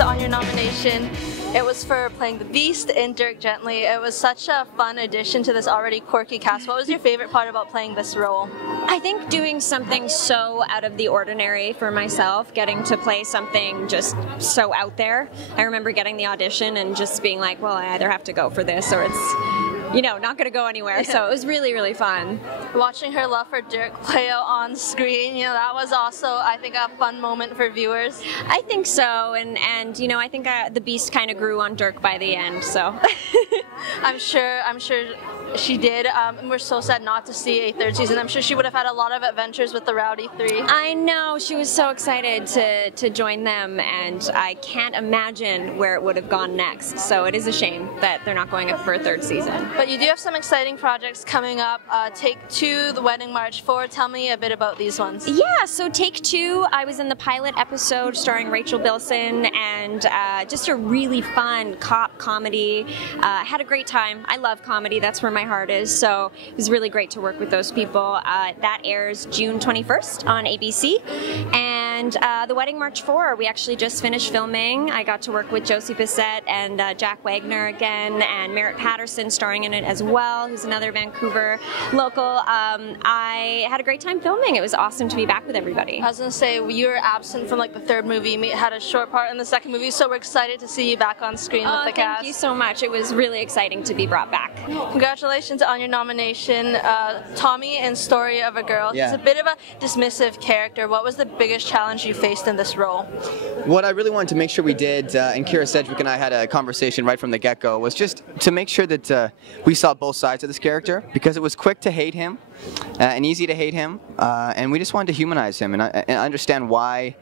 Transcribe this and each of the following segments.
Congratulations on your nomination. It was for playing the Beast in Dirk Gently. It was such a fun addition to this already quirky cast. What was your favorite part about playing this role? I think doing something so out of the ordinary for myself, getting to play something just so out there. I remember getting the audition and just being like, well, I either have to go for this or it's, you know, not going to go anywhere. So it was really, really fun. Watching her love for Dirk play out on screen, you know, that was also, I think, a fun moment for viewers. I think so, and you know, I think the Beast kind of grew on Dirk by the end, so. I'm sure she did, and we're so sad not to see a third season. I'm sure she would have had a lot of adventures with the Rowdy Three. I know, she was so excited to join them, and I can't imagine where it would have gone next, so it is a shame that they're not going for a third season. But you do have some exciting projects coming up. Take Two, The Wedding March 4. Tell me a bit about these ones. Yeah, so Take Two, I was in the pilot episode starring Rachel Bilson, and just a really fun cop comedy. Had a great time. I love comedy, that's where my heart is, so it was really great to work with those people. That airs June 21st on ABC. And The Wedding March 4, we actually just finished filming. I got to work with Josie Bissett and Jack Wagner again, and Merritt Patterson starring in it as well, who's another Vancouver local. I had a great time filming. It was awesome to be back with everybody. I was going to say, you were absent from like the third movie. You had a short part in the second movie, so we're excited to see you back on screen with the cast. Thank you so much. It was really exciting to be brought back. Congratulations on your nomination. Tommy in Story of a Girl. Yeah. He's a bit of a dismissive character. What was the biggest challenge you faced in this role? What I really wanted to make sure we did, and Kira Sedgwick and I had a conversation right from the get-go, was just to make sure that we saw both sides of this character, because it was quick to hate him and easy to hate him, and we just wanted to humanize him and understand why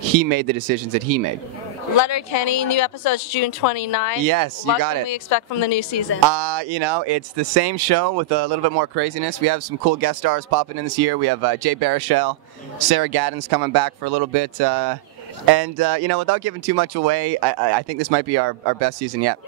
he made the decisions that he made. Letterkenny, new episodes June 29th. Yes, you got it. What can we expect from the new season? You know, it's the same show with a little bit more craziness. We have some cool guest stars popping in this year. We have Jay Baruchel, Sarah Gaddon's coming back for a little bit. And, you know, without giving too much away, I think this might be our best season yet.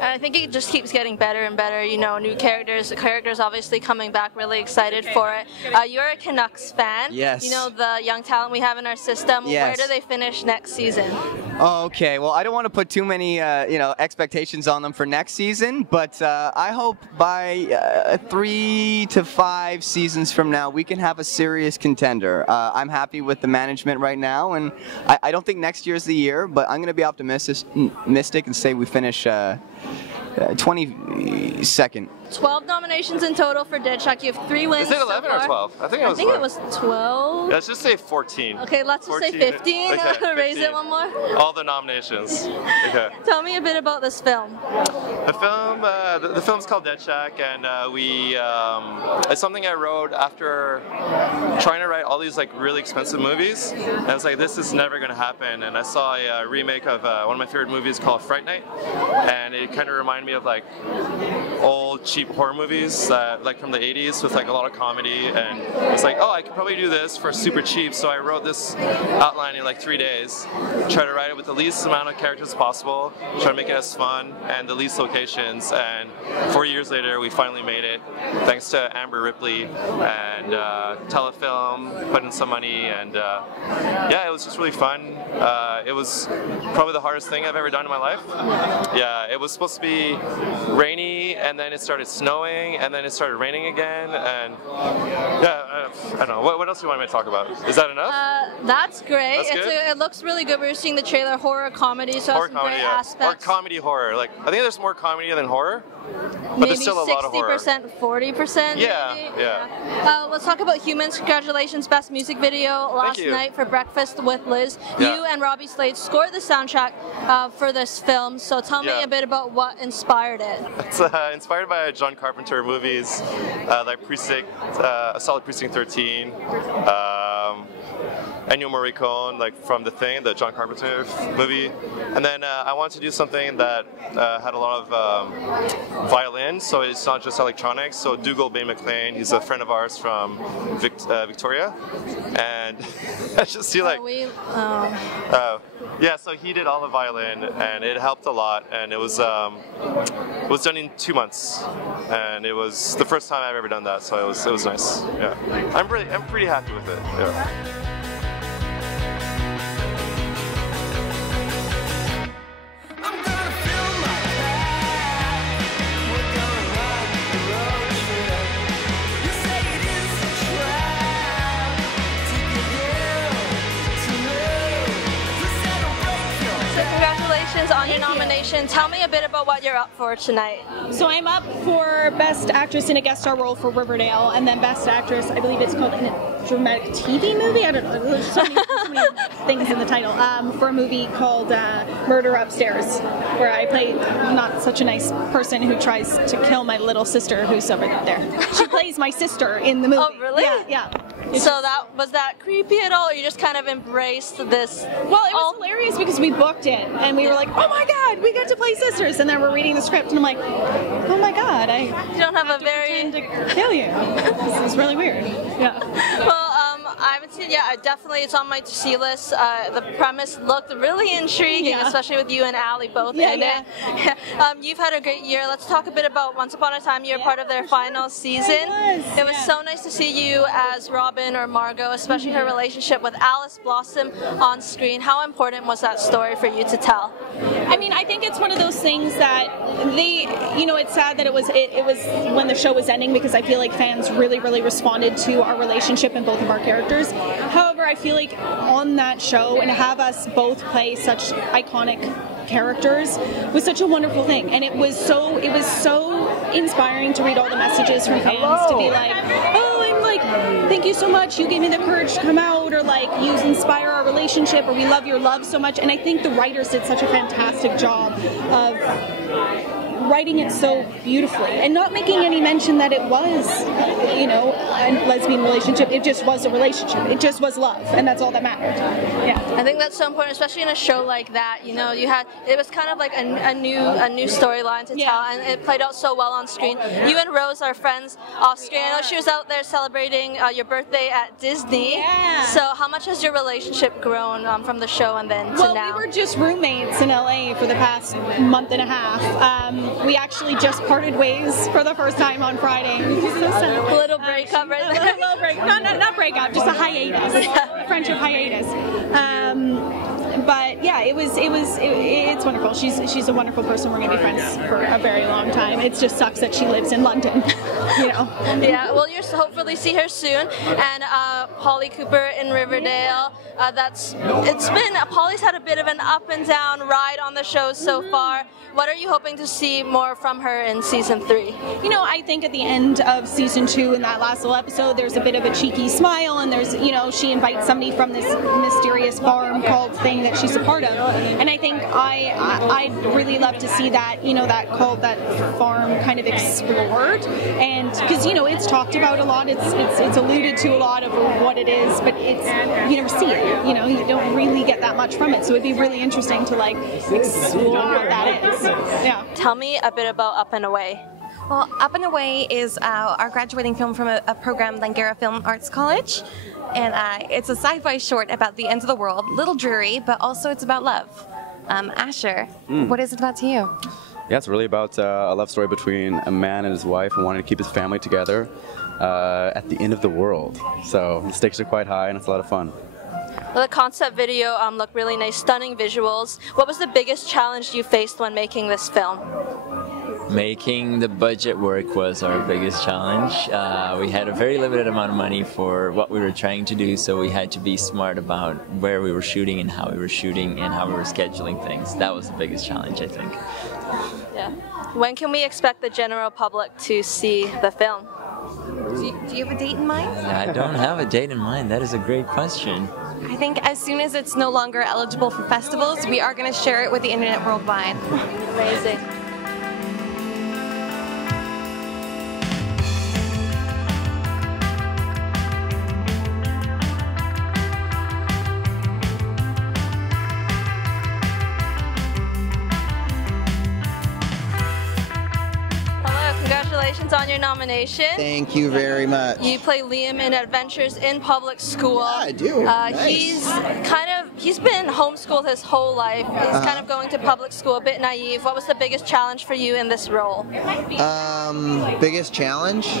I think it just keeps getting better and better, you know, new characters obviously coming back, really excited for it. You're a Canucks fan. Yes. You know, the young talent we have in our system. Yes. Where do they finish next season? Okay, well, I don't want to put too many, you know, expectations on them for next season, but I hope by 3 to 5 seasons from now, we can have a serious contender. I'm happy with the management right now, and I don't think next year's the year, but I'm going to be optimistic and say we finish 22nd. 12 nominations in total for Deadshot. You have 3 wins. Is it 11 so or 12? I think it was 12. Let's just say 14. Okay, let's just say 15. Okay, 15. Raise it one more. All the nominations. Okay. Tell me a bit about this film. The film's called Dead Shack, and it's something I wrote after trying to write all these like really expensive movies. And I was like, this is never going to happen. And I saw a remake of one of my favorite movies called Fright Night, and it kind of reminded me of like old cheap horror movies like from the 80s with like a lot of comedy, and it's like, oh, I could probably do this for super cheap. So I wrote this outline in like 3 days, try to write it with the least amount of characters possible, try to make it as fun and the least locations, and 4 years later we finally made it thanks to Amber Ripley and Telefilm put in some money, and yeah, it was just really fun. It was probably the hardest thing I've ever done in my life. Yeah, it was supposed to be rainy, and then it started snowing, and then it started raining again, and yeah, I don't know. What else do you want me to talk about? Is that enough? That's great. That's good? It looks really good. We were seeing the trailer, horror comedy, so Horror some great comedy, yeah. aspects. Or comedy horror. Like, I think there's more comedy than horror, but Maybe there's still a lot of horror. 60%, 40%. Yeah, maybe? yeah. Let's talk about Humans. Congratulations, best music video last night for Breakfast with Liz. Yeah. You and Robbie Slade scored the soundtrack for this film, so tell me a bit about what inspired it. It's inspired by John Carpenter movies, like Solid Precinct 13, Ennio Morricone, like from The Thing, the John Carpenter movie. And then I wanted to do something that had a lot of violin, so it's not just electronics. So Dougal Bay McLean, he's a friend of ours from Victoria, and I just see like, yeah, so he did all the violin, and it helped a lot, and it was done in 2 months, and it was the first time I've ever done that, so it was nice. Yeah, I'm pretty happy with it. Yeah. on your nomination. Tell me a bit about what you're up for tonight. So I'm up for Best Actress in a Guest Star Role for Riverdale, and then Best Actress, I believe it's called in a dramatic TV movie? I don't know. There's so many things in the title. For a movie called Murder Upstairs, where I play not such a nice person who tries to kill my little sister who's over there. She plays my sister in the movie. Oh, really? Yeah. So was that creepy at all, or you just kind of embraced this? Well, it was hilarious because we booked it, and we were like, oh my god, we got to play sisters, and then we're reading the script, and I'm like, oh my god, you don't have a very... to kill you. This is really weird. Yeah. Well, I haven't seen it yet. Definitely, it's on my to-see list. The premise looked really intriguing, especially with you and Allie both in it. You've had a great year. Let's talk a bit about Once Upon a Time. You were part of their final season. It was so nice to see you as Robin or Margot, especially her relationship with Alice blossom on screen. How important was that story for you to tell? I mean, I think it's one of those things that it's sad that it was when the show was ending, because I feel like fans really responded to our relationship and both of our characters. However, I feel like on that show, and have us both play such iconic characters was such a wonderful thing, and it was so inspiring to read all the messages from fans to be like, oh, I'm like, thank you so much, you gave me the courage to come out, or like, you inspire our relationship, or we love your love so much. And I think the writers did such a fantastic job of writing it so beautifully and not making any mention that it was, a lesbian relationship. It just was a relationship. It just was love, and that's all that mattered. Yeah, I think that's so important, especially in a show like that. It was kind of like a new storyline to tell, and it played out so well on screen. You and Rose are friends off screen. I know she was out there celebrating your birthday at Disney. Yeah. So how much has your relationship grown from the show and then to now? Well, we were just roommates in LA for the past month and a half. We actually just parted ways for the first time on Friday. A little breakup right there. A little break. No, not breakup, just a hiatus. A friendship hiatus. But yeah, it's wonderful. She's a wonderful person. We're gonna be friends for a very long time. It just sucks that she lives in London. Yeah, well, you'll hopefully see her soon. And Polly Cooper in Riverdale. Polly's had a bit of an up and down ride on the show so far. What are you hoping to see more from her in season 3? I think at the end of season 2, in that last little episode, there's a bit of a cheeky smile, and there's, she invites somebody from this mysterious farm called thing that she's a part of. And I think I'd really love to see that, that farm kind of explored. And because, it's talked about a lot, it's alluded to a lot of what it is, but you never see it. You don't really get that much from it. So it'd be really interesting to explore what that is. Yeah. Tell me a bit about Up and Away. Well, Up and Away is our graduating film from a program, Langara Film Arts College. And it's a sci-fi short about the end of the world. Little dreary, but also it's about love. Asher, what is it about to you? Yeah, it's really about a love story between a man and his wife who wanted to keep his family together at the end of the world. So the stakes are quite high, and it's a lot of fun. Well, the concept video looked really nice, stunning visuals. What was the biggest challenge you faced when making this film? Making the budget work was our biggest challenge. We had a very limited amount of money for what we were trying to do, so we had to be smart about where we were shooting and how we were shooting and how we were scheduling things. That was the biggest challenge, I think. Yeah. When can we expect the general public to see the film? Do you have a date in mind? I don't have a date in mind. That is a great question. I think as soon as it's no longer eligible for festivals, we are going to share it with the internet worldwide. Amazing. Congratulations on your nomination. Thank you very much. You play Liam in Adventures in Public School. Yeah, I do. Nice. He's been homeschooled his whole life. He's kind of going to public school, a bit naive. What was the biggest challenge for you in this role? Biggest challenge?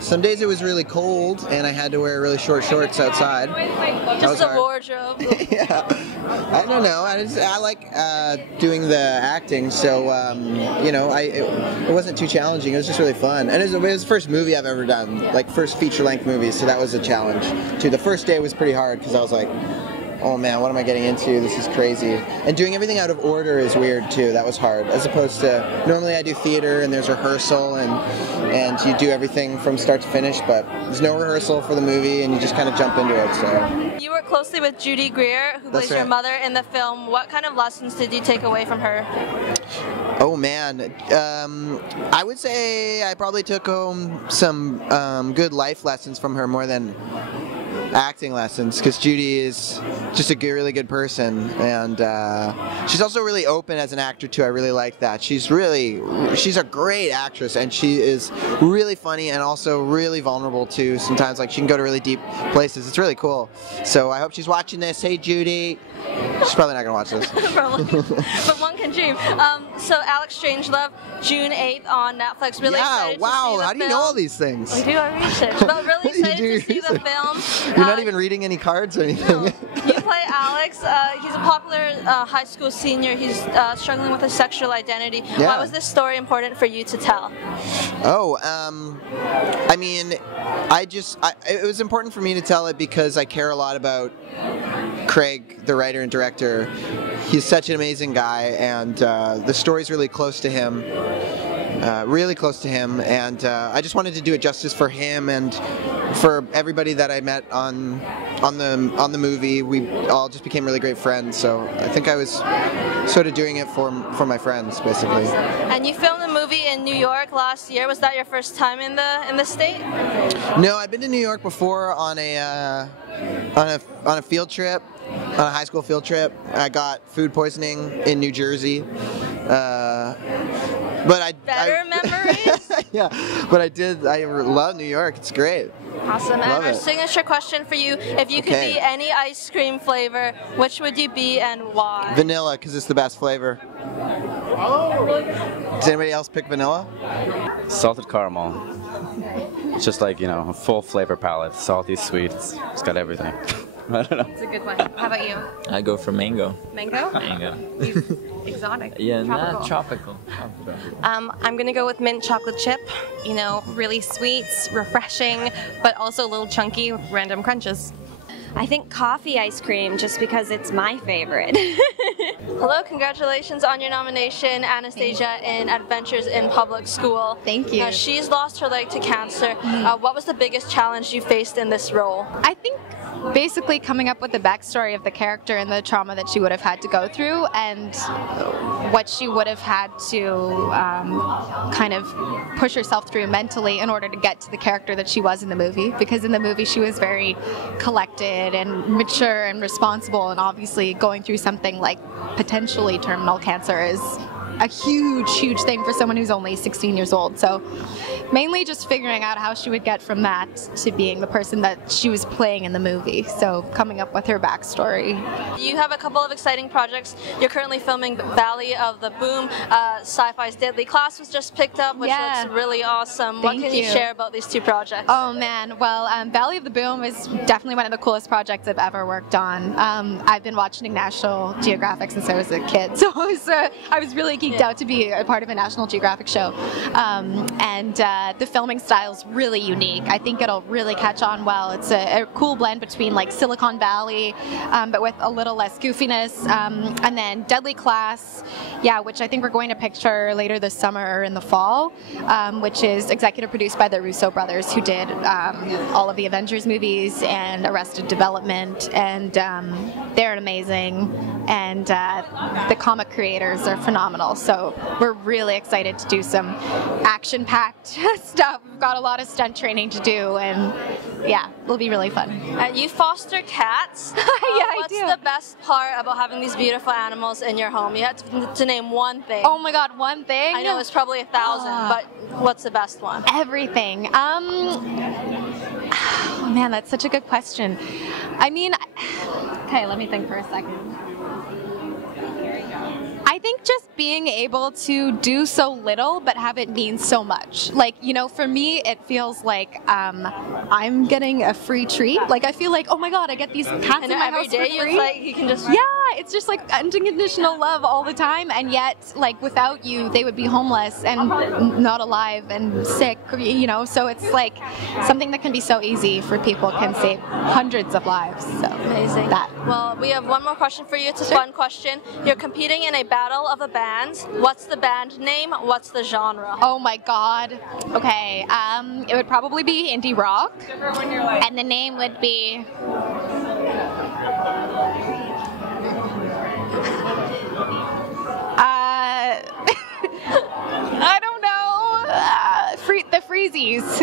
Some days it was really cold and I had to wear really short shorts outside. Just the wardrobe. Yeah. I don't know. I like doing the acting, so it wasn't too challenging. It was just really fun, and it was the first movie I've ever done, like first feature-length movie. So that was a challenge too. The first day was pretty hard because I was like, oh man, what am I getting into? This is crazy. And doing everything out of order is weird too. That was hard. As opposed to, normally I do theater and there's rehearsal and you do everything from start to finish, but there's no rehearsal for the movie and you just kind of jump into it. So. You work closely with Judy Greer, who plays your mother in the film. What kind of lessons did you take away from her? Oh man, I would say I probably took home some good life lessons from her more than acting lessons, because Judy is just a really good person, and she's also really open as an actor too. I really like that. She's a great actress, and she is really funny and also really vulnerable too. Sometimes, like, she can go to really deep places. It's really cool. So I hope she's watching this. Hey Judy. She's probably not gonna watch this. Probably, but one can dream. So Alex Strangelove, June 8th on Netflix. Really excited to see the how do you know all these things? We do our research, but really excited to see the film. You're not even reading any cards or anything. No. You play Alex. He's a popular high school senior. He's struggling with his sexual identity. Yeah. Why was this story important for you to tell? Oh, I mean, it was important for me to tell it because I care a lot about Craig, the writer and director. He's such an amazing guy, and the story's really close to him. And I just wanted to do it justice for him and for everybody that I met on the movie. We all just became really great friends, so I think I was sort of doing it for my friends, basically. And you filmed the movie in New York last year. Was that your first time in the state? No, I've been to New York before on a field trip, on a high school field trip. I got food poisoning in New Jersey. Better memories? Yeah, but I love New York. It's great. Awesome. And our signature question for you, if you could be any ice cream flavor, which would you be and why? Vanilla, because it's the best flavor. Does anybody else pick vanilla? Salted caramel. It's just like, a full flavor palette. Salty, sweet, it's got everything. I don't know. It's a good one. How about you? I go for mango. Mango? Mango. Exotic. Yeah, tropical. Tropical. I'm gonna go with mint chocolate chip. Really sweet, refreshing, but also a little chunky with random crunches. I think coffee ice cream, just because it's my favorite. Hello, congratulations on your nomination, Anastasia, in Adventures in Public School. Thank you. She's lost her leg to cancer. What was the biggest challenge you faced in this role? I think basically coming up with the backstory of the character and the trauma that she would have had to go through, and what she would have had to kind of push herself through mentally in order to get to the character that she was in the movie. Because in the movie she was very collected and mature and responsible, and obviously going through something like potentially terminal cancer is a huge thing for someone who's only 16 years old. So mainly just figuring out how she would get from that to being the person that she was playing in the movie. So coming up with her backstory. You have a couple of exciting projects. You're currently filming Valley of the Boom. Sci-Fi's Deadly Class was just picked up, which looks really awesome. What can you share about these two projects? Oh man, well, Valley of the Boom is definitely one of the coolest projects I've ever worked on. I've been watching National Geographic since I was a kid, so I was really geeked out to be a part of a National Geographic show. The filming style is really unique. I think it'll really catch on well. It's a cool blend between like Silicon Valley, but with a little less goofiness. And then Deadly Class, which I think we're going to picture later this summer or in the fall, which is executive produced by the Russo brothers, who did all of the Avengers movies and Arrested Development, and they're amazing. And the comic creators are phenomenal. So we're really excited to do some action-packed stuff. We've got a lot of stunt training to do, and it'll be really fun. You foster cats. I do. What's the best part about having these beautiful animals in your home? You had to name one thing. Oh my God, one thing? I know it's probably 1,000, but what's the best one? Everything. Oh man, that's such a good question. I mean, okay, let me think for a second. I think just being able to do so little but have it mean so much. Like, for me, it feels like I'm getting a free treat. Like, I feel like, oh my God, I get these cats in my house for free. It's like you can just... Yeah, it's just like unconditional love all the time, and yet, like, without you, they would be homeless and not alive and sick, so it's like something that can be so easy for people can save hundreds of lives. So amazing. That. Well, we have one more question for you. It's a fun question. You're competing in a battle of the bands. What's the band name? What's the genre? Oh my god. Okay, it would probably be indie rock. And the name would be... I don't know. The Freezies.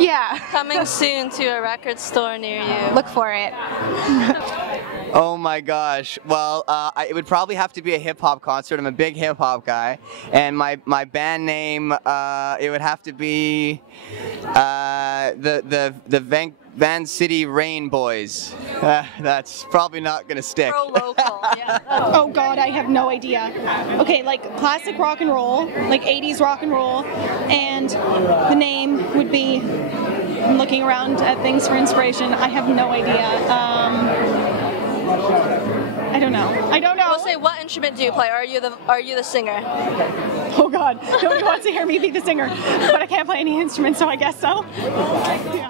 Yeah. Coming soon to a record store near you. Look for it. Oh my gosh. Well, it would probably have to be a hip-hop concert. I'm a big hip-hop guy. And my band name, it would have to be the Van City Rain Boys. That's probably not going to stick. Pro local. Yeah. Oh god, I have no idea. Okay, like classic rock and roll, like 80s rock and roll, and the name would be, I'm looking around at things for inspiration. I have no idea. I don't know. We'll say, what instrument do you play? Are you the singer? Oh god, nobody wants to hear me be the singer, but I can't play any instrument, so I guess so. Yeah.